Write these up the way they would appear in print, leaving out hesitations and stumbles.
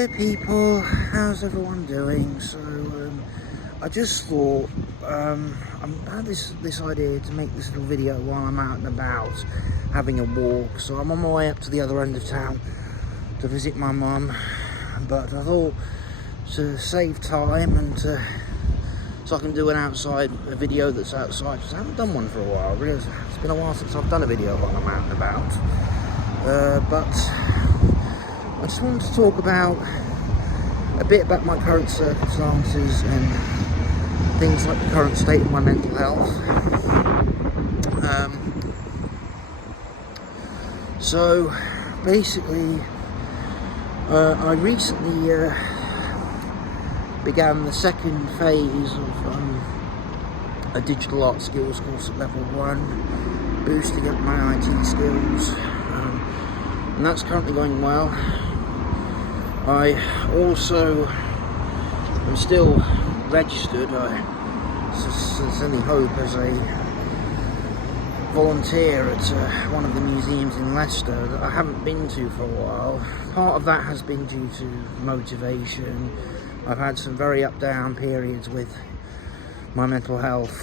Hello people, how's everyone doing? So I just thought I had this idea to make this little video while I'm out and about having a walk. So I'm on my way up to the other end of town to visit my mum, but I thought to save time and so I can do a video that's outside, because I haven't done one for a while. Really, it's been a while since I've done a video while I'm out and about, but I just wanted to talk about a bit about my current circumstances and things like the current state of my mental health. So basically, I recently began the second phase of a digital art skills course at level 1, boosting up my IT skills, and that's currently going well. I also am still registered, I sincerely hope, as a volunteer at one of the museums in Leicester that I haven't been to for a while. Part of that has been due to motivation. I've had some very up-down periods with my mental health,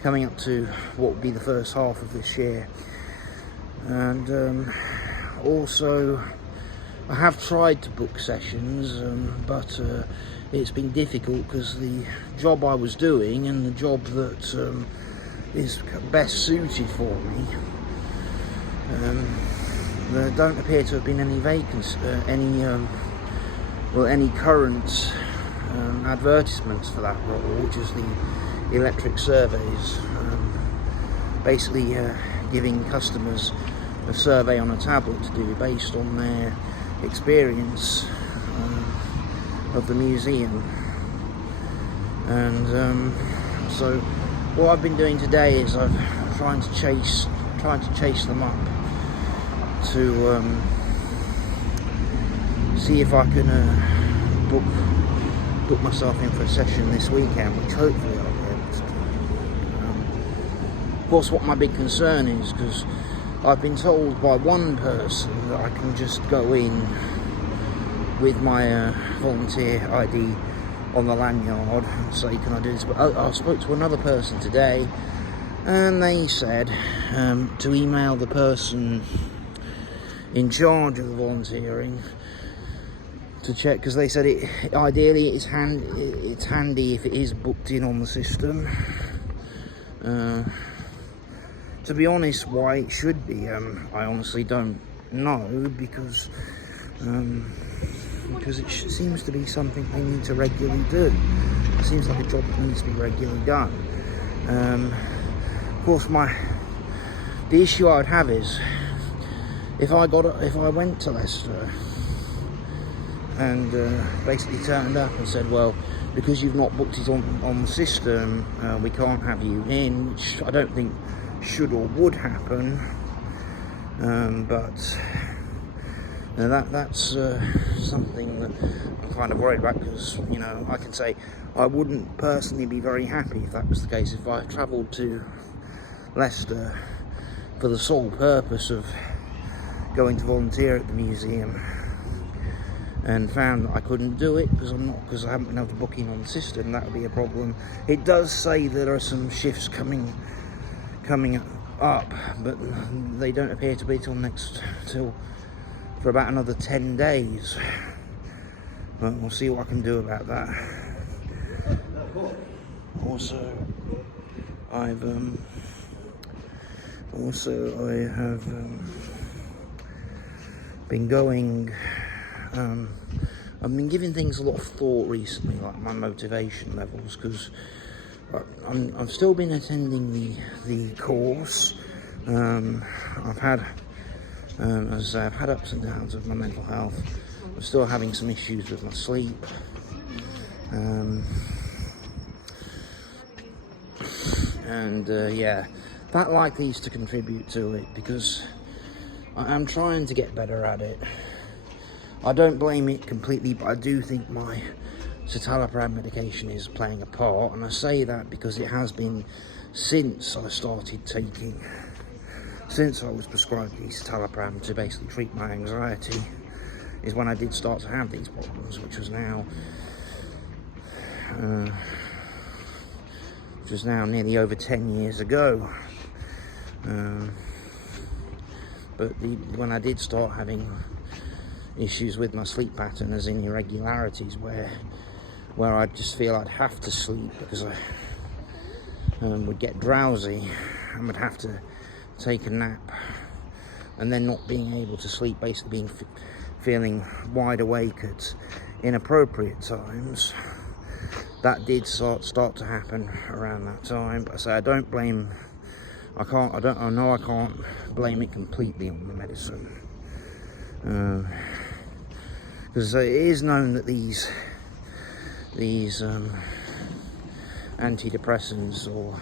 coming up to what would be the first half of this year. And also I have tried to book sessions, but it's been difficult because the job I was doing and the job that is best suited for me, there don't appear to have been any vacancies, any current advertisements for that role, which is the electric surveys, basically giving customers a survey on a tablet to do based on their experience of the museum. And so what I've been doing today is I'm trying to chase them up to see if I can book myself in for a session this weekend, which hopefully I'll be able to do. Of course, what my big concern is, because I've been told by one person that I can just go in with my volunteer ID on the lanyard and say, can I do this? But I spoke to another person today, and they said to email the person in charge of the volunteering to check, because they said ideally it's handy if it is booked in on the system. To be honest, why it should be, I honestly don't know, because it seems to be something they need to regularly do. It seems like a job that needs to be regularly done. Of course, the issue I would have is if I went to Leicester and basically turned up and said, well, because you've not booked it on the system, we can't have you in, which I don't think should or would happen, but that's something that I'm kind of worried about, because, you know, I can say I wouldn't personally be very happy if that was the case, if I travelled to Leicester for the sole purpose of going to volunteer at the museum and found that I couldn't do it because I haven't been able to book in on the system. That would be a problem. It does say there are some shifts coming up, but they don't appear to be till for about another 10 days. But we'll see what I can do about that. Also, I have been going. I've been giving things a lot of thought recently, like my motivation levels, because I've still been attending the course. I've had, as I've had ups and downs of my mental health. I'm still having some issues with my sleep. Yeah, that likely is to contribute to it, because I'm trying to get better at it. I don't blame it completely, but I do think my citalopram medication is playing a part, and I say that because it has been since I started taking since I was prescribed citalopram to basically treat my anxiety. is when I did start to have these problems, which was now nearly over 10 years ago. But when I did start having issues with my sleep pattern, as in irregularities, where I just feel I'd have to sleep because I would get drowsy and would have to take a nap, and then not being able to sleep, basically feeling wide awake at inappropriate times. That did start to happen around that time. But I say I know I can't blame it completely on the medicine, because it is known that these antidepressants or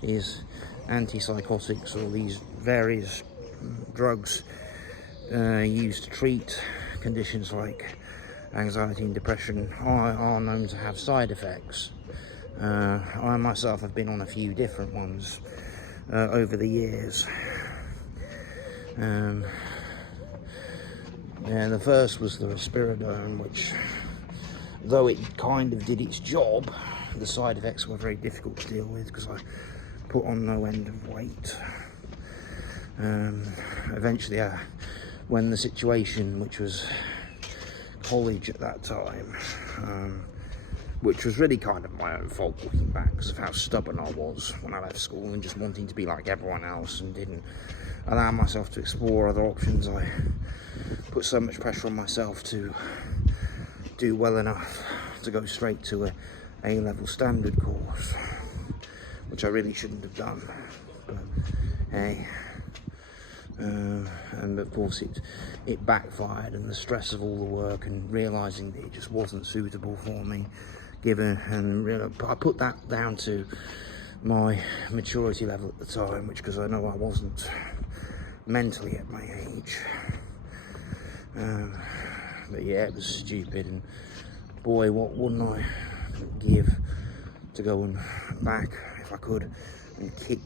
these antipsychotics or these various drugs used to treat conditions like anxiety and depression are known to have side effects. I myself have been on a few different ones over the years. The first was the risperidone, which, though it kind of did its job, the side effects were very difficult to deal with because I put on no end of weight. Eventually, when the situation, which was college at that time, which was really kind of my own fault looking back because of how stubborn I was when I left school and just wanting to be like everyone else and didn't allow myself to explore other options. I put so much pressure on myself to do well enough to go straight to a A-level standard course, which I really shouldn't have done, but hey. And of course it backfired, and the stress of all the work and realising that it just wasn't suitable for me, I put that down to my maturity level at the time, which, because I know I wasn't mentally at my age. But yeah, it was stupid, and boy, what wouldn't I give to go and back, if I could, and kick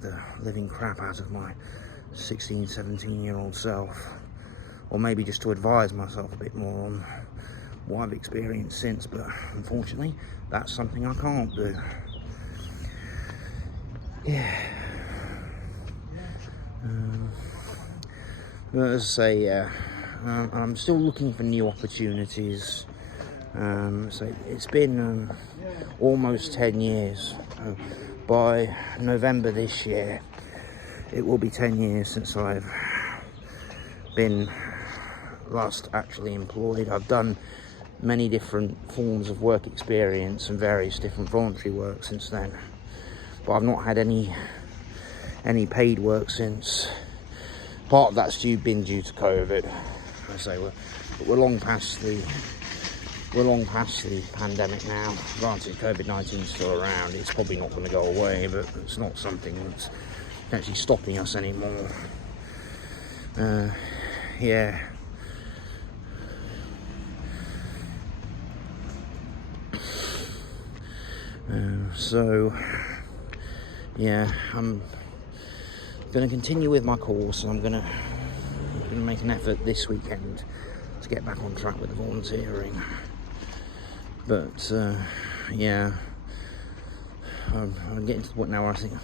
the living crap out of my 16, 17-year-old self, or maybe just to advise myself a bit more on what I've experienced since. But unfortunately, that's something I can't do. Yeah. But as I say, I'm still looking for new opportunities. So it's been almost 10 years. By November this year, it will be 10 years since I've been last actually employed. I've done many different forms of work experience and various different voluntary work since then, but I've not had any paid work since. Part of that's been due to COVID. I say we're long past the pandemic now. Granted, COVID-19 is still around. It's probably not going to go away, but it's not something that's actually stopping us anymore. Yeah. So yeah, I'm going to continue with my course, and I'm going to make an effort this weekend to get back on track with the volunteering. But yeah, I'm getting to the point now where I think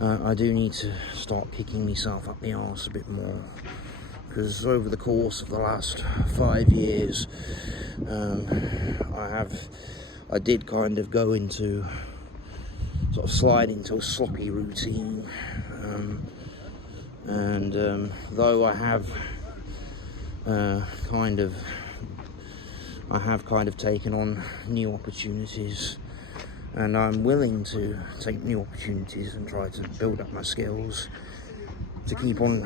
I do need to start kicking myself up the arse a bit more, because over the course of the last 5 years, I did kind of go into sort of slide into a sloppy routine, and though I have kind of taken on new opportunities, and I'm willing to take new opportunities and try to build up my skills to keep on,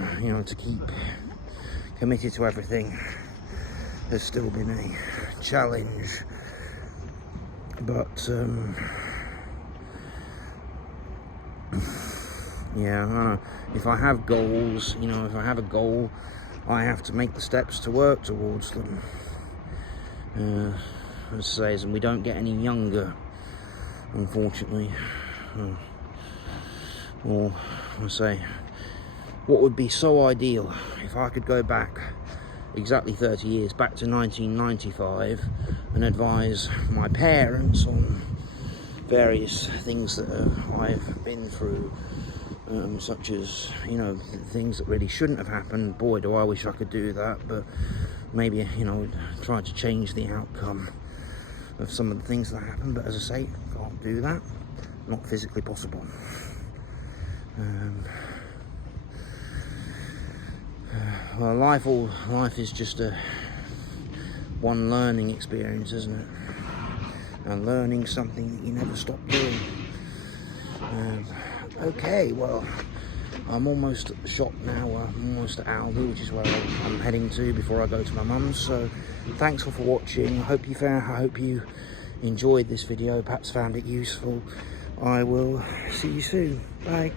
to keep committed to everything. There's still been a challenge, but yeah, if I have goals, if I have a goal, I have to make the steps to work towards them. As I say, and we don't get any younger, unfortunately. Or I say, what would be so ideal if I could go back exactly 30 years, back to 1995, and advise my parents on various things that I've been through, such as, you know, things that really shouldn't have happened. Boy, do I wish I could do that, but maybe, you know, try to change the outcome of some of the things that happened. But as I say, can't do that, not physically possible. Well, life is just one learning experience, isn't it? And learning something that you never stop doing. Okay, well, I'm almost at the shop now. I'm almost at Aldi, which is where I'm heading to before I go to my mum's. So, thanks for watching. I hope you enjoyed this video. Perhaps found it useful. I will see you soon. Bye.